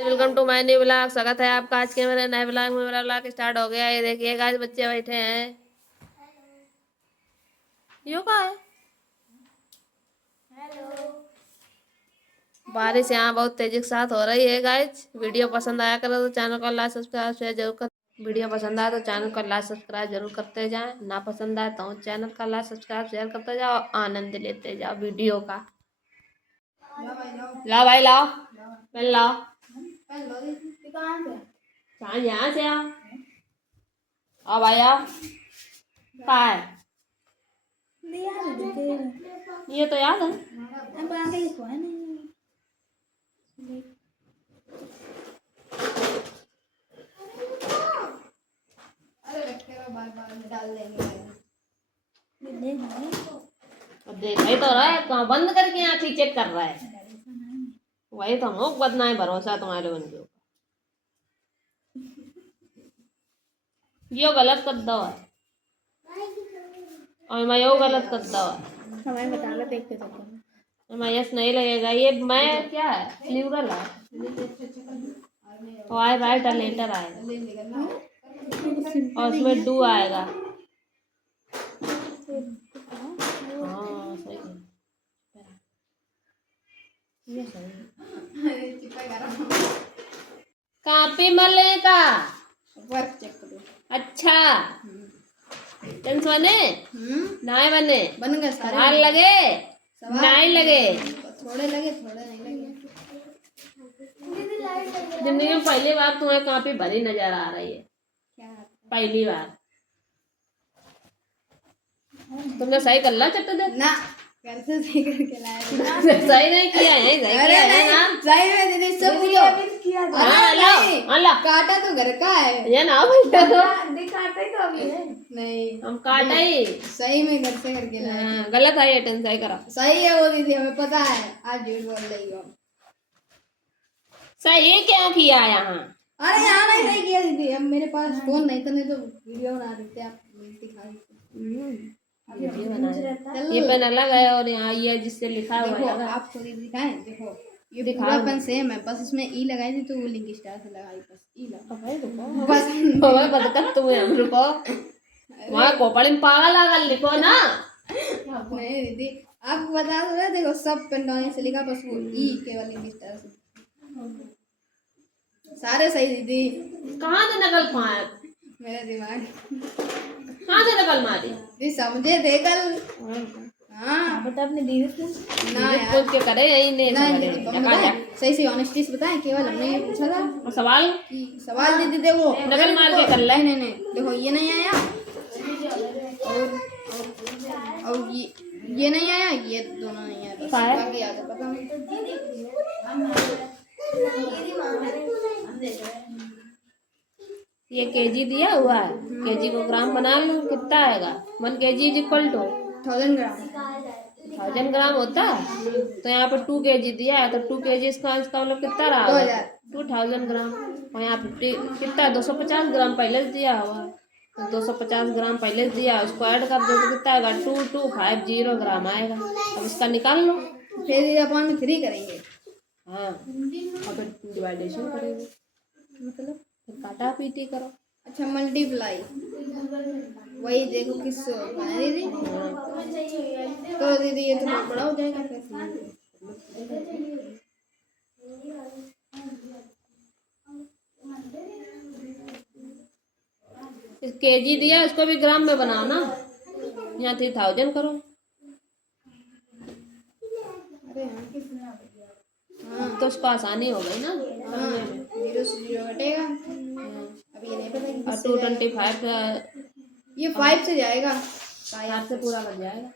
Welcome to my new blog. स्वागत है आपका आज के मेरे नए ब्लॉग में। मेरा ब्लॉग स्टार्ट हो गया। ये देखिए आज बच्चे बैठे हैं। यो का है बारिश यहाँ बहुत तेजी के साथ हो रही है। गाइज वीडियो पसंद आया करो तो चैनल को लाइक सब्सक्राइब शेयर जरूर कर। वीडियो पसंद आए तो चैनल को लाइक सब्सक्राइब जरूर करते जाएं। ना पसंद आए तो चैनल का लाइक सब्सक्राइब शेयर करते जाओ। आनंद लेते जाओ वीडियो का। लाओ भाई लाओ पेन लाओ। यहाँ से आओ भाई आओ। कहाँ है ये तो याद है। अब देख ही तो रहा है कहाँ बंद करके आँखें चेक कर रहा है। वही तो मुख बदना है भरोसा तुम्हारे बन के। यो गलत कर दो और मैं यो गलत कर दो। हमें बताना देखते तो मैं यस नहीं लगेगा। ये मैं क्या है प्लूरल है। वाई राइट लेटर आएगा और उसमें डू आएगा। हाँ सही है। ये सही कापी मले का वर्क चेक करो। अच्छा टेंस बने नाय बने बन गए सारे। सवाल लगे नाई लगे थोड़े लगे थोड़े नहीं लगे। जिंदगी में पहली बार तुम्हें कापी भरी नजर आ रही है। क्या पहली बार तुमने सही कर ला चट्टू दे ना घर से सही करके लाया। सही नहीं किया है सही किया है ना। सही में दीदी सब किया। हाँ लो लो काटा तो घर का है ये ना भाई काटा ही तो अभी है। नहीं हम काटा ही सही में घर से करके लाए। गलत है ये टेंस सही करा। सही है वो दीदी हमें पता है। आज झूठ बोल रही हो। सही क्या किया यहाँ। अरे यहाँ नहीं सही किया दीदी। अब मेरे पास फोन नहीं था नहीं तो वीडियो बना देते आप दिखा देते। ये पेन अलग है और यहाँ ये जिससे लिखा हुआ है अलग। आपको दिखाएं देखो ये पूरा पेन सेम है बस इसमें ई लगाई थी तो वो लिंक स्टार से लगाई बस ई लगा बस हमें बदकत तुम्हें हम रुको वहाँ कोपड़ी में पागल आगल लिखो ना। नहीं दीदी आपको बता दो देखो सब पेन से लिखा बस वो ई केवल लिंक स्टार से सारे सही दीदी। कहाँ से नकल पाए मेरा दिमाग कहाँ से नकल मारी दीदी समझे थे कल। हाँ बता अपने दीदी से ना यार पूछ के करे यही नहीं सही से ऑनेस्टी से बताएं। केवल हमने ये पूछा था सवाल सवाल दीदी देखो नकल मार के कर ले। नहीं देखो ये नहीं आया और ये नहीं आया ये दोनों नहीं आया बस बाकी आ गया पता नहीं। ये केजी दिया हुआ है केजी को ग्राम बना लो कितना आएगा 1 kg इज इक्वल टू 1000 ग्राम 1000 ग्राम होता है। तो यहाँ पर 2 kg दिया है तो 2 kg इसका मतलब कितना रहा 2000 ग्राम और यहाँ पे कितना 250 ग्राम पहले से दिया हुआ है। तो 250 ग्राम पहले से दिया उसको ऐड कर दो तो कितना आएगा 2250 ग्राम आएगा। अब इसका निकाल लो फिर अपन में 3 करेंगे। हाँ और फिर डिवाइडेशन करेंगे मतलब काटा पीटी करो। अच्छा मल्टीप्लाई वही देखो किस दीदी तो दीदी ये तो बहुत बड़ा हो जाएगा फिर केजी दिया उसको भी ग्राम में बनाओ ना। यहाँ 3000 करो। हाँ तो उसको आसानी हो गई ना। 0 से 0 घटेगा। अब ये नहीं पता और 225 ये 5 से जाएगा 5 से पूरा बन जाएगा।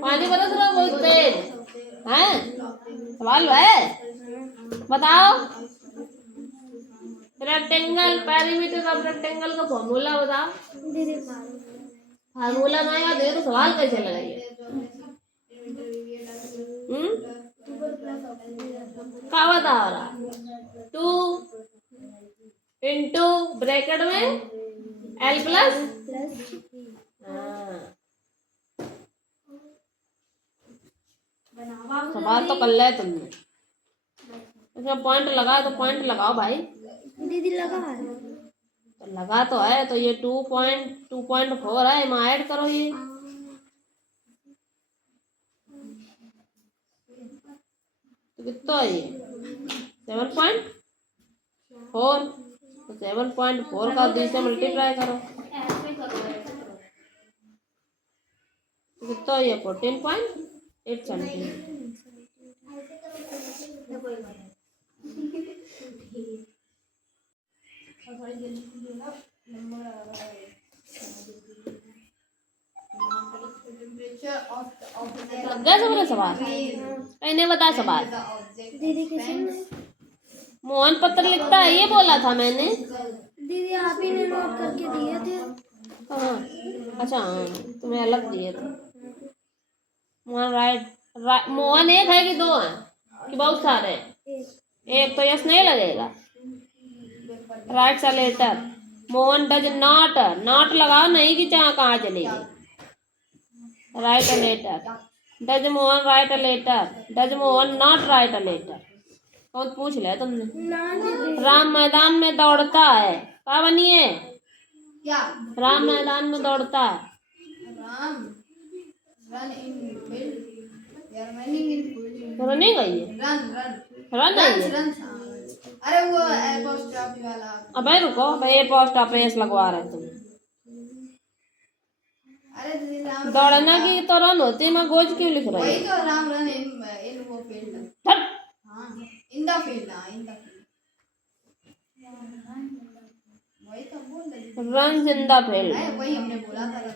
पानी बरस रहा बहुत तेज हैं। सवाल है बताओ। रेक्टेंगल पेरीमीटर ऑफ रेक्टेंगल का फॉर्मूला बताओ। फार्मूला ना याद है तो सवाल कैसे लगाइए। क्या बता रहा 2 इंटू ब्रैकेट में L प्लस सवाल तो कर ले तुमने। उसमें पॉइंट लगा तो पॉइंट लगाओ भाई। दीदी लगा है तो लगा तो है, तो ये 2.4 है, इसमें ऐड करो ये। तो कितना है ये 7.4। तो 7.4 का 2 से मल्टीप्लाई करो तो कितना है ये 14.8 सेंटीमीटर। गैस बोले सवाल इन्हें बता सवाल। दीदी किसी ने मोहन पत्र लिखता है ये बोला था मैंने। दीदी आप ही ने नोट करके दिए थे। हाँ अच्छा, हाँ तुम्हें अलग दिए थे। मोहन मोहन एक है कि दो है कि बहुत सारे हैं? एक तो यस नहीं लगेगा। राइट सा लेटर। मोहन डज नॉट लगाओ नहीं कि चाह कहाँ चलेगी। Write a letter. Does Mohan write a letter. Does Mohan not write a letter. कौन पूछ ले तुमने। राम मैदान में दौड़ता है, क्या बनिए? क्या? राम मैदान में दौड़ता है। Ram run in field, they are running in field. Running है ये, रन है ये। अरे वो पोस्ट ऑफिस वाला। अबे रुको भाई, ये पोस्ट ऑफिस लगवा रहे तुम। अरे दीदी राम दौड़ना की तो रन होती है, मैं गोज क्यों लिख रही वही हूँ? तो राम रन इन वो फील्ड। हट। हाँ इन द फील्ड, हाँ इन द फील्ड वही तो बोल रही। Run in the field. वही हमने बोला था रन।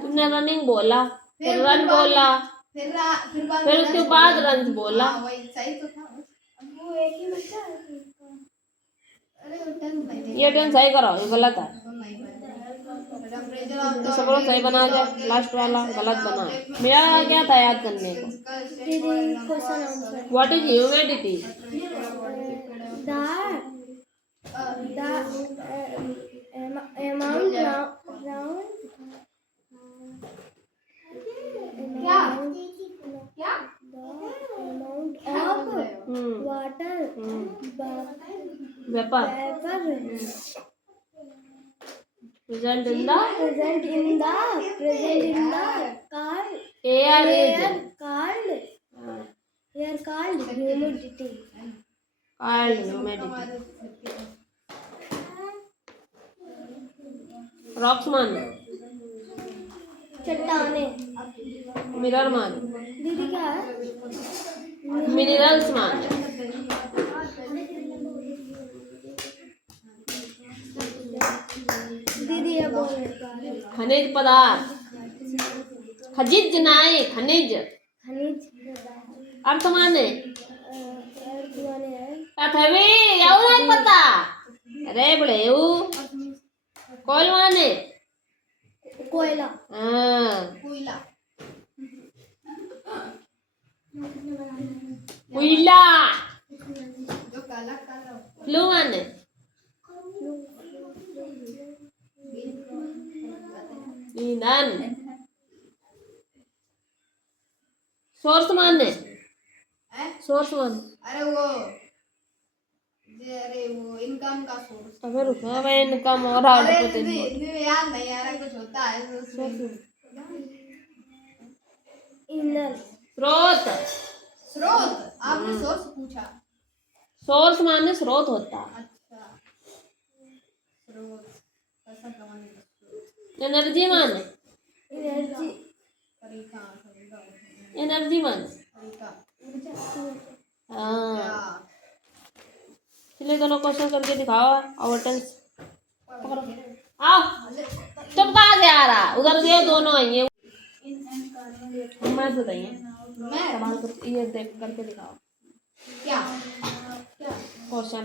तुमने रनिंग बोला, फिर रन बोला, फिर उसके बाद रन बोला। वही सही तो था। अब वो एक ही बच्चा है। अरे वो टर्न नहीं। ये टर्न सही करो, ये गलत है। टेम्परेचर सब लोग सही बना दे, लास्ट वाला गलत बना। मेरा क्या था याद करने को? Question answer. What is humidity? amount of water vapour present in the car air is called humidity. called humidity. Rocks मान, चट्टाने। मिरर मान, दीदी क्या है? मिनरल्स मान, दीदी ये बोल खनिज पदार्थ, खनिज नाय खनिज, अर्थ माने पृथ्वी यू नहीं पता। अरे बड़े कोयल माने कोयला। हाँ कोयला कोयला। जो काला काला। फ्लू माने ईंधन। सोर्स माने सोर्स माने अरे वो इनकम का सोर्स। तो फिर रुको मैं इनकम और आउटपुट याद नहीं आ रहा, कुछ होता है ईंधन। स्रोत। स्रोत आपने सोर्स पूछा। सोर्स माने स्रोत होता। अच्छा स्रोत पैसा कमाने का स्रोत। एनर्जी माने एनर्जी एनर्जी माने तरीका। हाँ चलिए दोनों क्वेश्चन करके दिखाओ। ऑवर्टन्स आओ, तुम कहाँ से आ रहा? उधर से दोनों आइए। मैं तो नहीं सवाल कुछ ये देख करके दिखाओ। क्या क्वेश्चन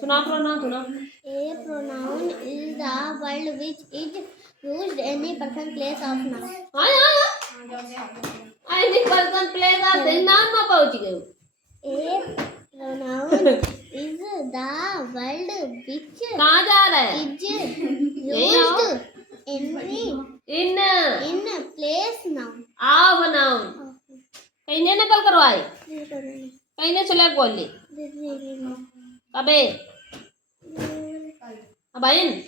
सुना प्रोनाउन सुना। A pronoun is the word which is used any person, place of noun. हाँ any person place of the नाम में पहुँच गए। A pronoun is the word which कहाँ जा रहे हैं? is used in in place noun. Of noun कहीं ने नकल करवाई कहीं ने चले बोली अबे अबाइन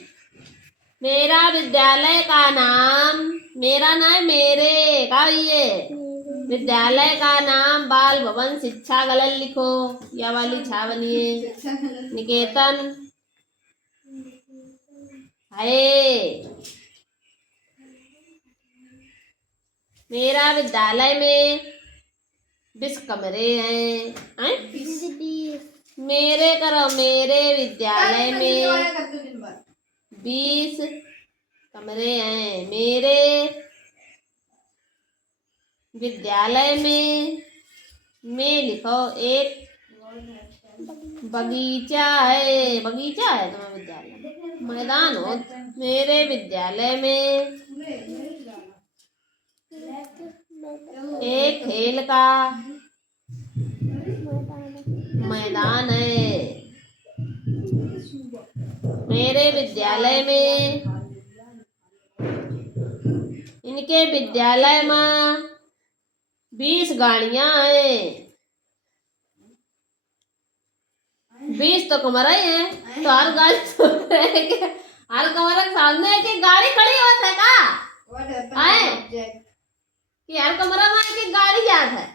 मेरा विद्यालय का नाम मेरा ना है मेरे का ये विद्यालय का नाम बाल भवन शिक्षा गलत लिखो या वाली छा बनिए निकेतन है मेरा विद्यालय में 20 कमरे हैं मेरे करो मेरे विद्यालय में 20 कमरे हैं मेरे विद्यालय में लिखो एक बगीचा है तुम्हारा विद्यालय मैदान हो मेरे विद्यालय में एक खेल का मैदान है मेरे विद्यालय में इनके विद्यालय में 20 गाड़ियां हैं 20 तो कमरे हैं तो हर गाड़ी तो हर कमरे के सामने एक गाड़ी खड़ी होता है का आए कि हर कमरा में एक गाड़ी जात है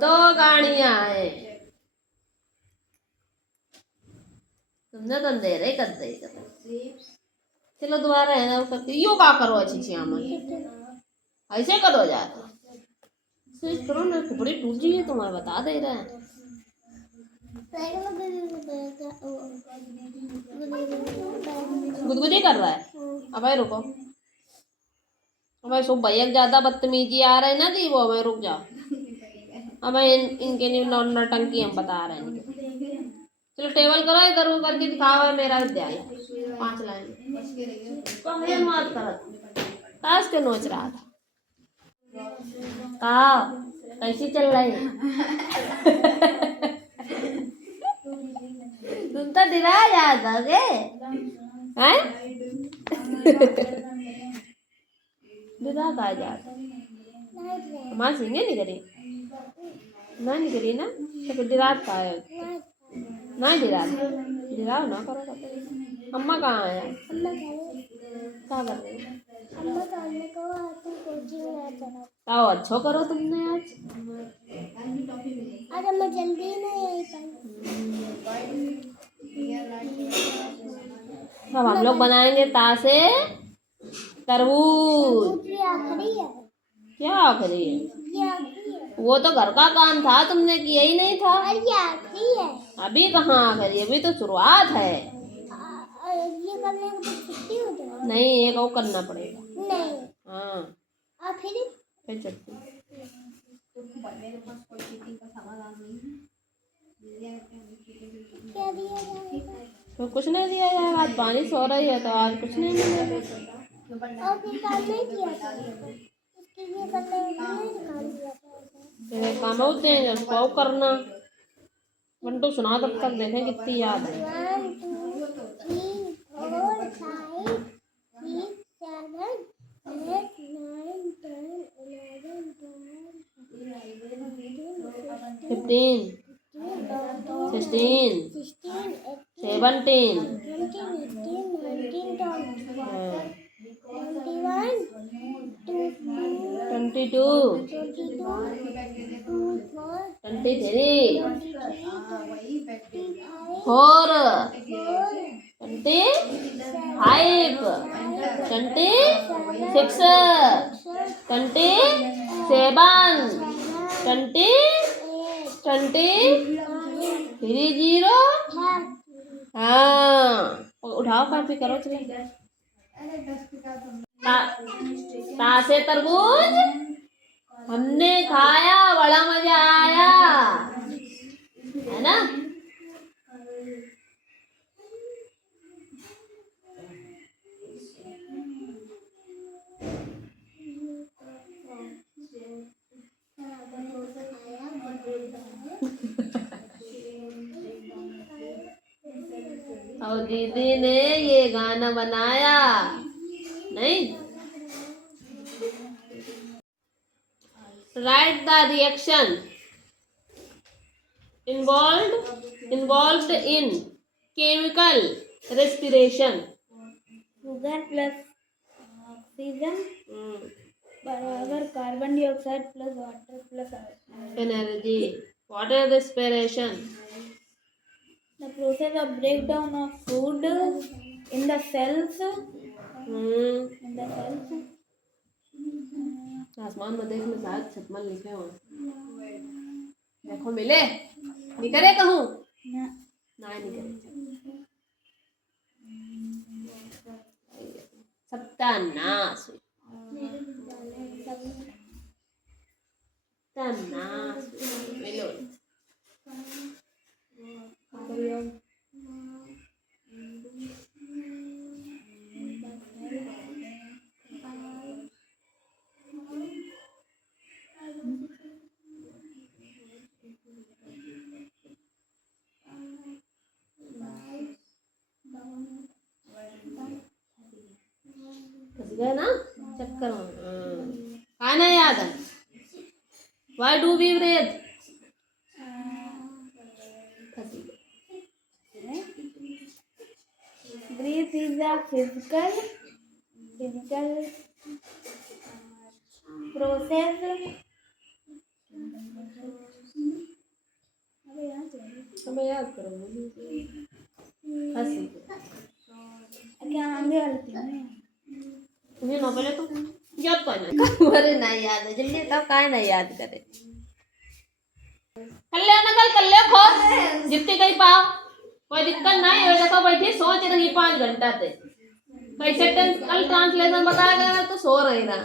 2 गाड़ियां हैं तुमने तो दे रहे कर दे चलो दोबारा है ना करके यो का करो अच्छी श्यामल ऐसे करो जाता स्विच करो ना कपड़े टूट जाइए तुम्हारे बता दे रहे हैं गुदगुदी कर रहा है अब भाई रुको अब भाई सब भैया ज्यादा बदतमीजी आ रहे ना दी वो हमें रुक जाओ अब इनके नौटंकी हम बता रहे हैं चलो टेबल करो इधर करके दिखाओ मेरा विद्यालय 5 लाइन कमरे मत करो काश के नोच रहा था कहा कैसी चल रही तुम तो डरा जाता गे हैं डरा का जाता हमारे सिंगे नहीं करी ना तो डरात का है ना डराओ ना करो अम्मा कहाँ है क्या कर रही है आओ अच्छो करो तुमने आज मैं जल्दी नहीं आई अब हम लोग बनाएंगे तासे तरबूज क्या आखिरी है वो तो घर का काम था तुमने किया ही नहीं था अभी कहाँ आखिरी अभी तो शुरुआत है ये करने को छुट्टी हो जाए नहीं एक और करना पड़ेगा नहीं हाँ फिर चलते क्या दिया जाएगा तो कुछ नहीं दिया जाएगा आज बारिश हो रही है तो आज कुछ नहीं मिलेगा और फिर काम नहीं किया था उसके लिए करने के लिए काम किया था काम होते हैं उसको करना मंटू सुना तब तक देखें कितनी याद है 1 2 3 4 5 6 7 8 9 10 11 15 16 17 22 23 4 25 26 27 30 हाँ उठाओ काफी करो चलो तासे तरबूज हमने खाया बड़ा मजा आया है ना और दीदी ने ये गाना बनाया नहीं Write the reaction involved in chemical respiration. Sugar plus oxygen बराबर carbon dioxide plus water plus Energy. Water respiration. the process of breakdown of food in the cells आसमान में देख में शायद छतमन लिखे हो। देखो मिले नहीं करे कहूँ ना नहीं करे सत्यानाश सत्यानाश मिलो गए ना चक्कर खाना याद है why do we breathe breath is a physical process हमें याद करो हंसी क्या आगे वाली थी तुम्हें ना पहले तो याद करना अरे नहीं याद है जल्दी तब काहे नहीं याद करे कल ले खो जितनी कहीं पाओ कोई दिक्कत नहीं है देखो बैठी सोच रही 5 घंटा से कैसे कल ट्रांसलेशन बताया तो सो रही ना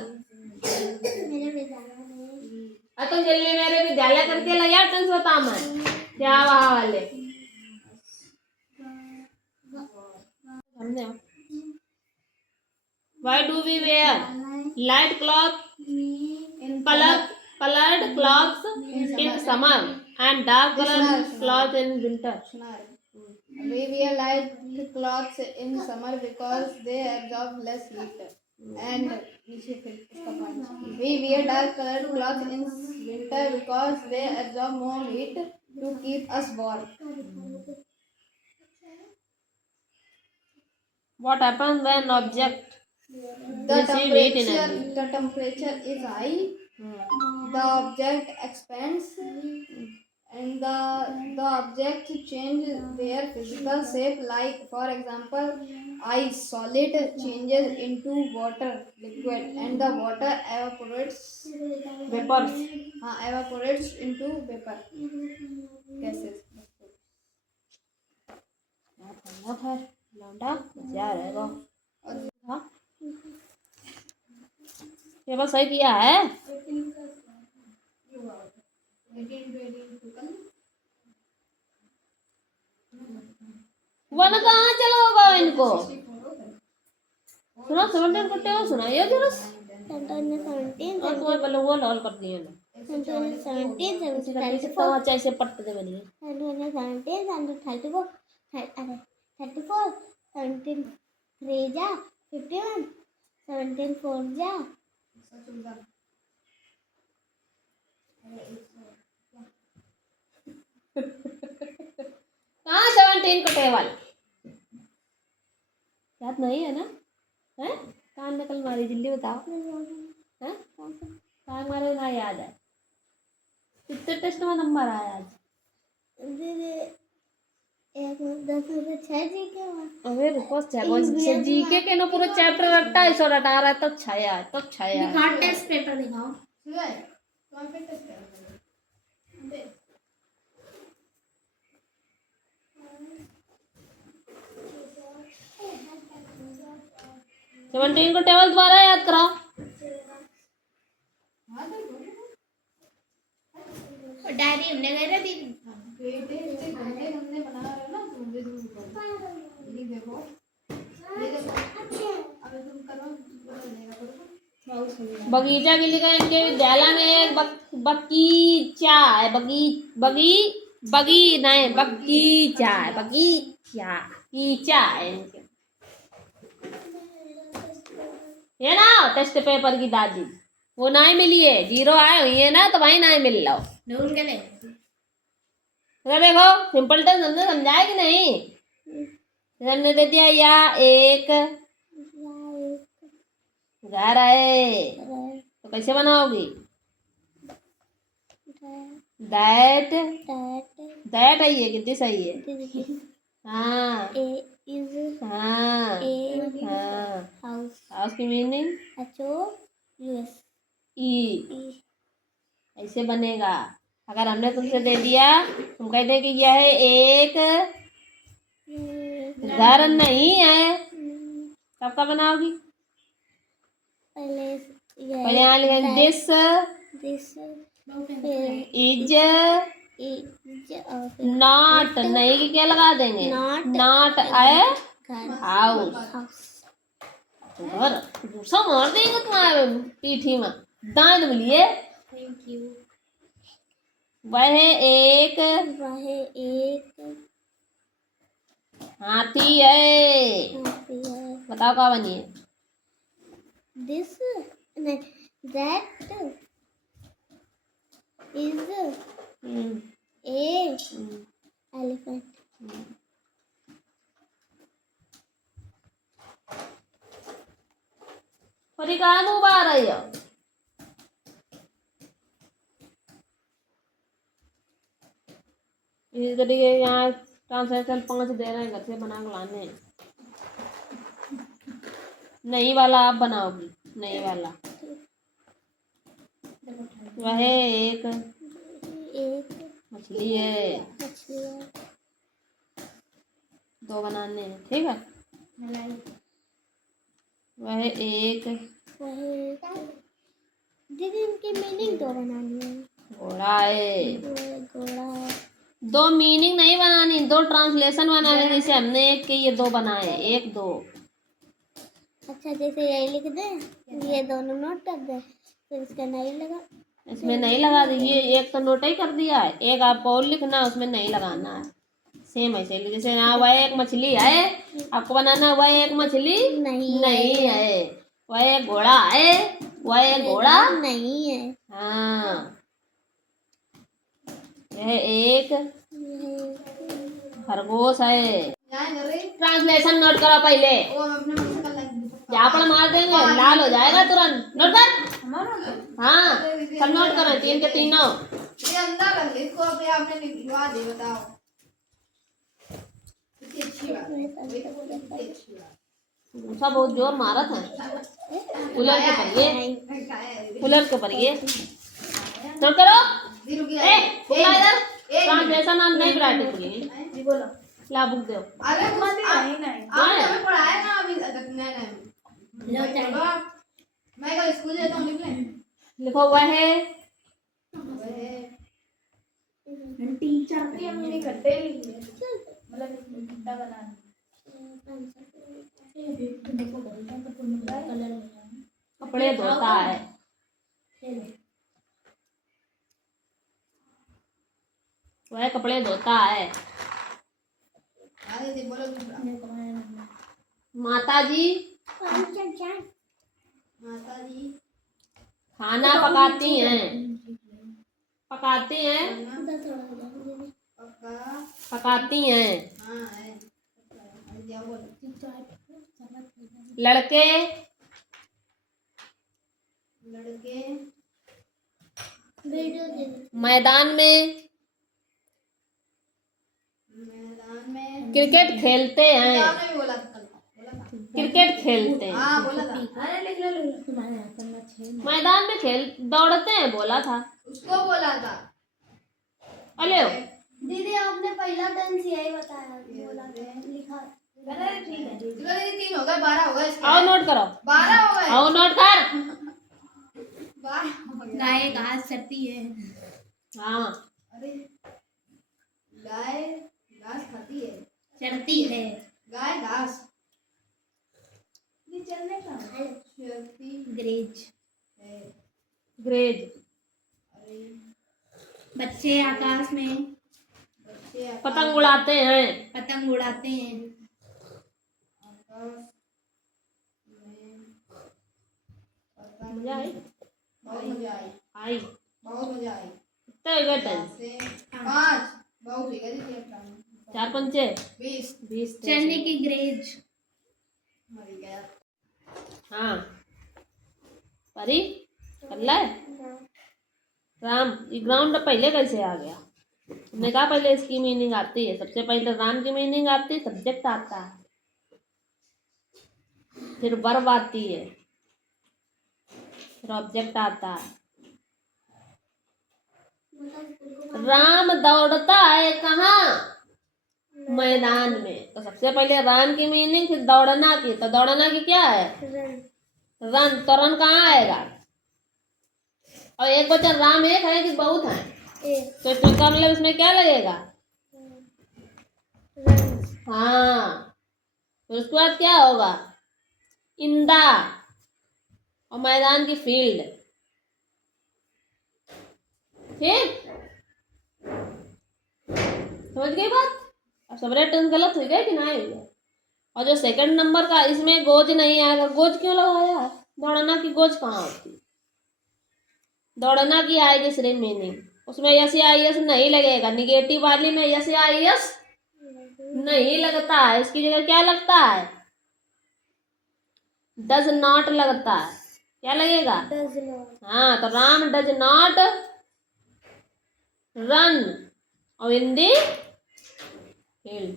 तो जल्दी मेरे विद्यालय करके ले यार टेंस बता मैं क्या वहाँ वाले हमने Why do we wear light cloth colored clothes in summer and dark colored clothes in winter? We wear light clothes in summer because they absorb less heat. And we wear dark colored clothes in winter because they absorb more heat to keep us warm. What happens when object The receive heat energy? temperature is high. The object expands and the object change their physical shape, like for example ice solid changes into water liquid and the water evaporates into vapor gases. लौंडा मजा रहेगा ये बस सही किया है one कहाँ चला होगा इनको सुनो 17 को टेबल सुनाइए जरा और तो बोलो वो लॉल कर दिए ना 17 अच्छा ऐसे पट्टे दे बनिए 17 3 जा 51 17 4 जा कहाँ 17 को टेबल याद नहीं है ना हैं कान नकल मारी जल्दी बताओ हैं कान मारे ना याद है कितने टेस्ट में नंबर आया आज अबे रुको जीके के ना पूरा चैप्टर 28 रटा रहा है तब छाया टेस्ट पेपर दिखाओ 17 को टेबल दोबारा याद कराओ डायरी हमने गए ना दीदी बगीचा के लिए इनके विद्यालय में एक बगीचा है बगीचा है बगीचा है इनके ये ना टेस्ट पेपर की दादी वो ना ही मिली है, 0 आए हुई है ना, तो वही ना ही मिल लो। ढूंढ के ले। तो देखो सिंपल टेंस हमने समझाया कि नहीं? हमने दे दिया या एक घर है, तो कैसे बनाओगी? दैट, दैट है ये कितनी सही है? हाँ हाँ हाँ। हाउस की मीनिंग ई, ऐसे बनेगा। अगर हमने तुमसे दे दिया, तुम कहते कि यह एक घर नहीं है, तब क्या बनाओगी? पहले यहाँ लिखेंगे दिस इज नॉट, नहीं की क्या लगा देंगे? Not a house. घर गुस्सा मार देंगे तुम्हारे पीठी में, दांत बोलिए। Thank you. वह एक हाथी है। बताओ क्या बनी है? This that is a elephant. थोड़ी कहा मुँह बाहर आई हो? इस तरीके यहाँ ट्रांसलेशन 5 दे रहे हैं, घर से बना के लाने हैं। नहीं वाला आप बनाओगी, नहीं वाला। वह एक मछली है। 2 बनाने हैं, ठीक है? वह एक दीदी इनकी मीनिंग 2 बनानी है। घोड़ा है। घोड़ा है। 2 मीनिंग नहीं बनानी, 2 ट्रांसलेशन बनाने। जैसे हमने एक के ये 2 बनाए, 1 2। अच्छा जैसे यही लिख दे, ये दोनों नोट कर दे, फिर इसका नहीं लगा, इसमें नहीं लगा दीजिए। एक तो नोट ही कर दिया है, एक आपको और लिखना है, उसमें नहीं लगाना है। सेम ऐसे जैसे यहाँ वह एक मछली है, आपको बनाना है वह एक मछली नहीं है। वह एक घोड़ा है, वह एक घोड़ा नहीं है। हाँ। यह एक खरगोश है। ट्रांसलेशन नोट करो पहले, यहाँ पर मार देंगे लाल हो जाएगा तुरंत। नोट कर। हाँ सब नोट करो, 3 के तीनों। गुस्सा बहुत जोर मारा था। कूलर के पड़िए, कूलर के पड़िए। नोट करो। इधर ट्रांसलेशन नाम नहीं प्रैक्टिस की। ला बुक दो। अरे नहीं आपने पढ़ाया ना अभी तक नहीं। मैं कल स्कूल जाता हूँ, लिख लें। लिखो हुआ है टीचर की हमने गड्ढे लिए, मतलब गड्ढा बनाना। कपड़े धोता है। वह कपड़े धोता है। माता जी खाना पकाती हैं। पकाती हैं, पकाती हैं। लड़के मैदान में क्रिकेट खेलते हैं। क्रिकेट खेलते हैं। मैदान में दौड़ते हैं बोला था, उसको बोला था। अले दीदी आपने पहला टेंस यही बताया, बोला लिखा। ठीक है, चलो दीदी 3 हो गए, 12 हो गए। आओ नोट करो। 12 हो गए। आओ नोट कर। 12 गाय घास चरती है। हाँ अरे गाय घास खाती है, चरती है। गाय घास चलने का चलती ग्रेज है। ग्रेज। अरे बच्चे आकाश में बच्चे पतंग उड़ाते हैं। पतंग उड़ाते हैं। आकाश में समझा है? बहुत मजा आई। आई बहुत मजा आई। कितने हो गए 10? 5 बहुत ठीक है जी। 4 पंचे 20 20 चने की ग्रेज। मर गया। हाँ परी कर ले। राम ये ग्राउंड पहले कैसे आ गया? हमने कहा पहले इसकी मीनिंग आती है। सबसे पहले राम की मीनिंग आती है, सब्जेक्ट आता है, फिर वर्ब आती है, फिर ऑब्जेक्ट आता है। राम दौड़ता है कहाँ? मैदान में। तो सबसे पहले राम की मीनिंग, फिर दौड़ना की। तो दौड़ना की क्या है? रन। तो रन कहाँ आएगा? और एक वचन राम एक है कि बहुत है? तो इसमें का मतलब इसमें क्या लगेगा? हाँ। फिर उसके बाद क्या होगा? इंदा और मैदान की फील्ड। ठीक समझ गई बात? अब सबरे टेंस गलत हुई गए कि ना हुई है? और जो सेकंड नंबर का इसमें गोज नहीं आएगा। गोज क्यों लगाया है? दौड़ना की गोज कहाँ होती? दौड़ना की आएगी सिर्फ मीनिंग, उसमें यस या आई एस नहीं लगेगा। निगेटिव वाली में यस या आई एस नहीं लगता है। इसकी जगह क्या लगता है? डज नॉट लगता है। क्या लगेगा? हाँ। तो राम डज नॉट रन और इन दी फील्ड।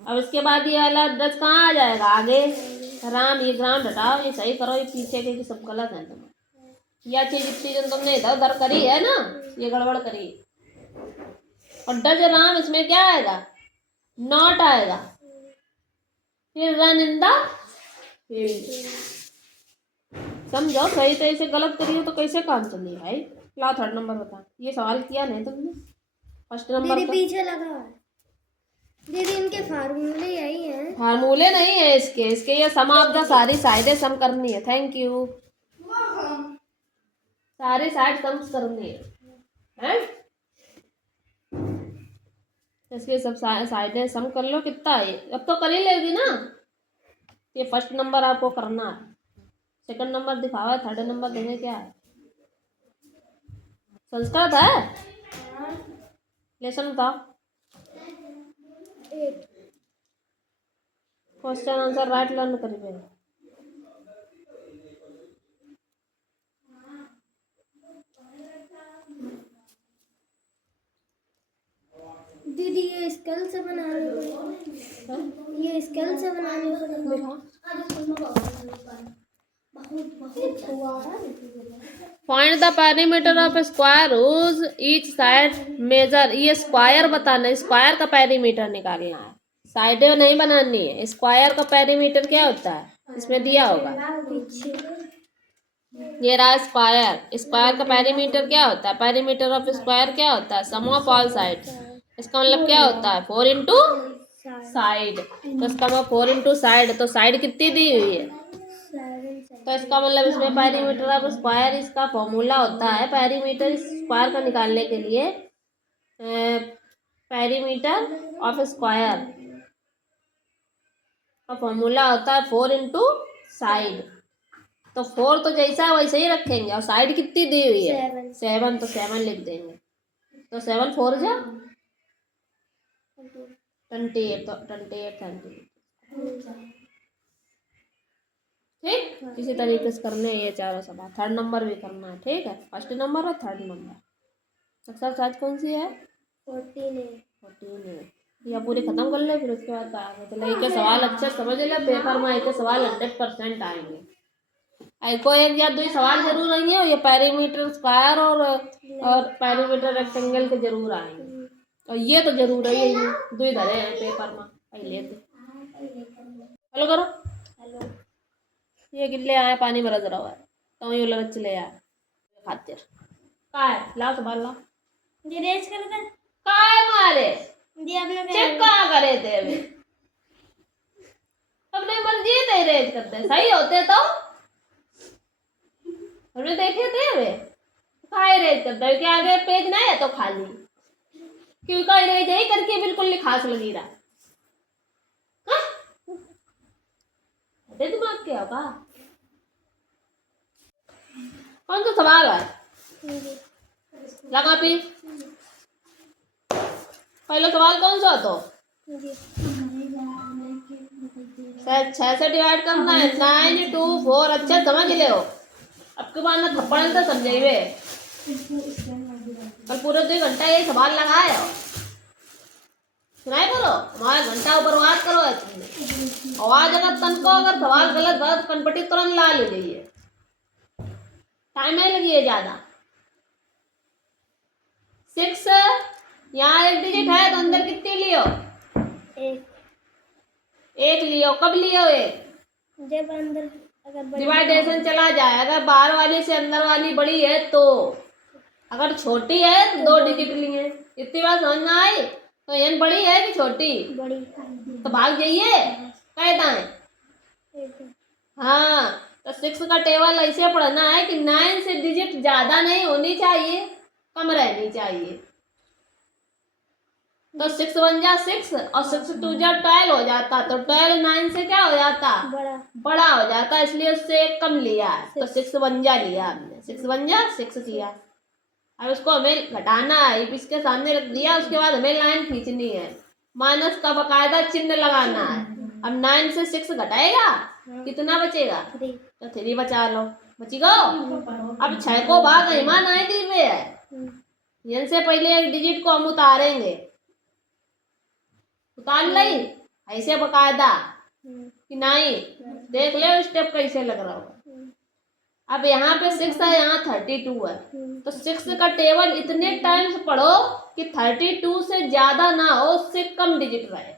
अब इसके बाद ये वाला डज कहाँ आ जाएगा? आगे राम। ये ग्राउंड हटाओ, ये सही करो, ये पीछे के सब गलत है। तुम यह चीज इतनी जो तुमने इधर उधर करी है ना, ये गड़बड़ करी। और डज राम इसमें क्या आएगा? नॉट आएगा। फिर रन इन द फील्ड। समझो, सही तरीके से गलत करिए तो कैसे काम चलिए भाई। लाओ थर्ड नंबर बता। ये सवाल किया नहीं तुमने फर्स्ट नंबर दीदी का? पीछे लगा है दीदी, इनके फार्मूले यही हैं। फार्मूले नहीं है इसके ये सम ऑफ द सारी साइडें सम करनी है। Thank you. सारी साइड सम करनी है? इसके सब साइडें सम कर लो। कितना है? अब तो कर ही लेगी ना। ये फर्स्ट नंबर आपको करना है, सेकंड नंबर दिखावा, थर्ड नंबर देने क्या है? संस्कृत है। लेसन बताओ। क्वेश्चन आंसर राइट लर्न करिए। दीदी ये स्केल से बनानी पड़ेगी। ये स्केल से बनानी find the perimeter of square whose each side measure. ये स्क्वायर बताना, स्क्वायर का पेरीमीटर निकालना है, साइडें नहीं बनानी है। स्क्वायर का पेरीमीटर क्या होता है? इसमें दिया होगा। ये रहा स्क्वायर। स्क्वायर का पेरीमीटर क्या होता है? पेरीमीटर ऑफ स्क्वायर क्या होता है? सम ऑफ ऑल साइड। इसका मतलब क्या होता है? 4 इंटू साइड। तो इसका मतलब 4 इंटू साइड। तो साइड कितनी दी हुई है? तो इसका मतलब इसमें पेरीमीटर ऑफ स्क्वायर, इसका फॉर्मूला होता है पेरीमीटर स्क्वायर का निकालने के लिए। पेरीमीटर ऑफ स्क्वायर का फॉर्मूला होता है 4 इंटू साइड। तो 4 तो जैसा है वैसे ही रखेंगे। और साइड कितनी दी हुई है? 7। तो 7 लिख देंगे। तो 7 4 जा 28। तो 28 30। ठीक, इसी तरीके से करने हैं ये चारों सवाल। थर्ड नंबर भी करना है। ठीक है, फर्स्ट नंबर और थर्ड नंबर। एक्सरसाइज कौन सी है? 14 या पूरी खत्म कर ले, फिर उसके बाद आगे तो एक सवाल अच्छे समझ ले। पेपर में एक सवाल 100% आएंगे। को एक या दो सवाल जरूर आएंगे। और ये पेरीमीटर स्क्वायर और पेरीमीटर रेक्टेंगल के जरूर आएंगे। और ये तो जरूर है, ये दो धरे हैं पेपर में पहले से। हेलो करो। हेलो। ये गिल्ले आए, पानी भरा जरा हुआ है तो ये लग चले यार खातिर का है। ला संभाल ला रेज कर दे। काय मारे जी आप लोग चेक कहाँ करे थे अभी? अपने मर्जी से रेज करते, सही होते तो हमने देखे थे। अबे काय रेज करता है? क्या आगे पेज ना है तो खाली क्यों का रेज यही करके बिल्कुल नहीं खास लगी रहा। दिमाग क्या होगा? कौन सा सवाल है? जी लगा पी पहला सवाल कौन सा तो जी 6 से डिवाइड करना है 9 2 4 अच्छा समझ ले हो। अब के बाद ना थप्पड़ तो समझाइए कल पूरे 2 घंटा ये सवाल लगाए हो सुनाई बोलो हमारा घंटा ऊपर बात करो है तुमने आवाज अगर तन को अगर सवाल गलत बात कनपटी तुरंत ला ले जाइए टाइम नहीं लगी ज्यादा 6 यहाँ एक डिजिट है तो अंदर कितनी लियो एक लियो कब लियो एक जब अंदर अगर डिवाइडेशन चला जाए अगर बाहर वाली से अंदर वाली बड़ी है तो अगर छोटी है तो 2 डिजिट लिए इतनी बात समझ में आई तो यन बड़ी है कि छोटी बड़ी तो भाग जाइए कहता है हाँ तो 6 का टेबल ऐसे पढ़ना है कि 9 से डिजिट ज्यादा नहीं होनी चाहिए कम रहनी चाहिए तो 6 1 जा 6 और 6 2 जा 12 हो जाता तो 12 9 से क्या हो जाता बड़ा हो जाता इसलिए उससे एक कम लिया तो 6 1 जा लिया हमने 6 1 जा 6 किया अब उसको हमें घटाना है इसके सामने रख दिया उसके बाद हमें लाइन खींचनी है माइनस का बकायदा चिन्ह लगाना है अब 9 से 6 घटाएगा कितना बचेगा तो 3 बचा लो बची गो अब 6 को भाग ईमान आए दी में है यन से पहले एक डिजिट को हम उतारेंगे उतार ली ऐसे बकायदा कि नहीं देख ले स्टेप कैसे लग रहा होगा अब यहाँ पे 6 है यहाँ 32 है तो 6 का टेबल इतने टाइम्स पढ़ो कि 32 से ज्यादा ना हो उससे कम डिजिट रहे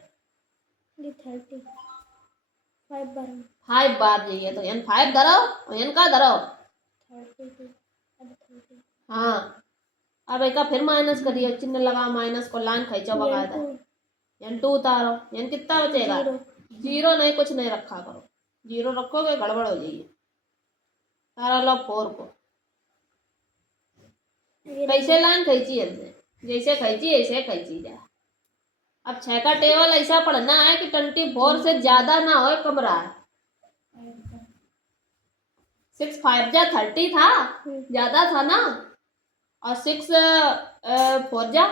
5 बार जाइए तो यन 5 धरो और यन का धरो हाँ अब एक फिर माइनस करिए चिन्ह लगा माइनस को लाइन खींचो बकायदा यन 2 उतारो यन कितना बचेगा 0 नहीं कुछ नहीं रखा करो 0 रखोगे गड़बड़ हो जाइए तारा लो 4 को कैसे लाइन खींची ऐसे जैसे खींची ऐसे खींची जा अब 6 का टेबल ऐसा पढ़ना है कि 24 से ज्यादा ना हो कम रहा है 6 5 जा 30 था ज्यादा था ना और 6 4 जा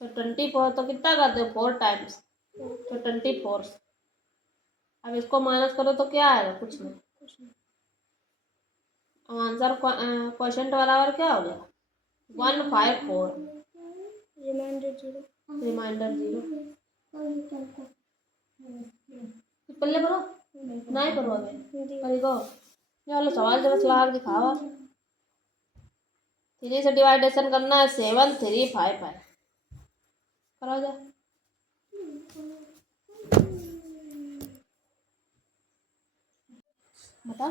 तो 24 तो कितना कर दो 4 टाइम्स तो 24 अब इसको माइनस करो तो क्या आएगा कुछ नहीं आंसर क्वेश्चन बराबर क्या हो गया 154 रिमाइंडर 0 पल्ले करो नहीं करो अभी करो चलो सवाल जरा चला दिखावा 3 से डिवाइडेशन करना है 7 3 5 है करो जा बता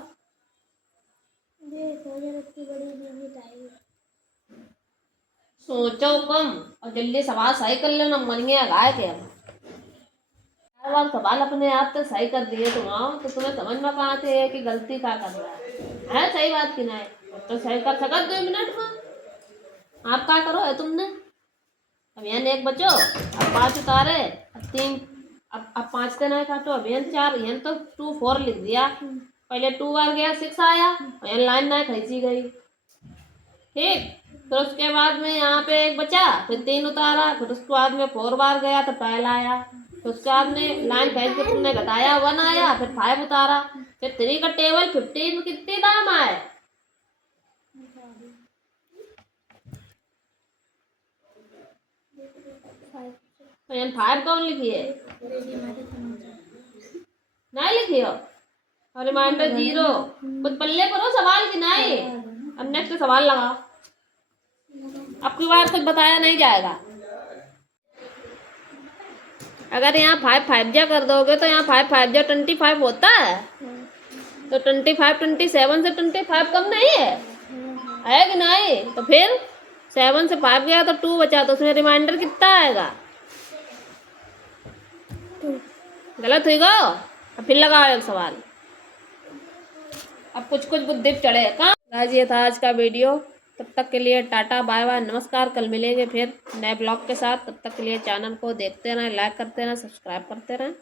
सोचो कम और जल्दी सवाल सही कर लेना मन गया गाय के हर बार सवाल अपने आप तो सही कर दिए तुम आओ तो तुम्हें समझ में कहाँ थे कि गलती क्या कर रहा है सही बात की ना तो सही कर सका 2 मिनट में आप क्या करो है तुमने अब यहाँ 1 बचो अब 5 उतारे अब 3 अब 5 से नहीं काटो अब यहाँ 4 यहाँ तो 2 4 लिख दिया पहले 2 बार गया 6 आया और यहाँ लाइन ना खींची गई ठीक फिर उसके बाद में यहाँ पे 1 बचा फिर 3 उतारा फिर उसके बाद में 4 बार गया तो पहला आया फिर उसके बाद में लाइन खींच के तुमने घटाया 1 आया फिर 5 उतारा फिर 3 का टेबल 15 में कितनी दाम आए तो यहाँ 5 कौन लिखिए नहीं लिखियो और रिमाइंडर 0 कुछ पल्ले करो सवाल की नहीं अब नेक्स्ट सवाल लगा अब की बार कुछ बताया नहीं जाएगा अगर यहाँ 5 5 जा कर दोगे तो यहाँ 5 5 जा 25 होता है तो 25 27 से 25 कम नहीं है कि नहीं तो फिर 7 से 5 गया तो 2 बचा तो उसमें रिमाइंडर कितना आएगा गलत हुई गो अब फिर लगा एक सवाल अब कुछ बुद्धि चढ़े कहाँ ये था आज का वीडियो तब तक के लिए टाटा बाय बाय नमस्कार कल मिलेंगे फिर नए ब्लॉग के साथ तब तक के लिए चैनल को देखते रहें लाइक करते रहें सब्सक्राइब करते रहें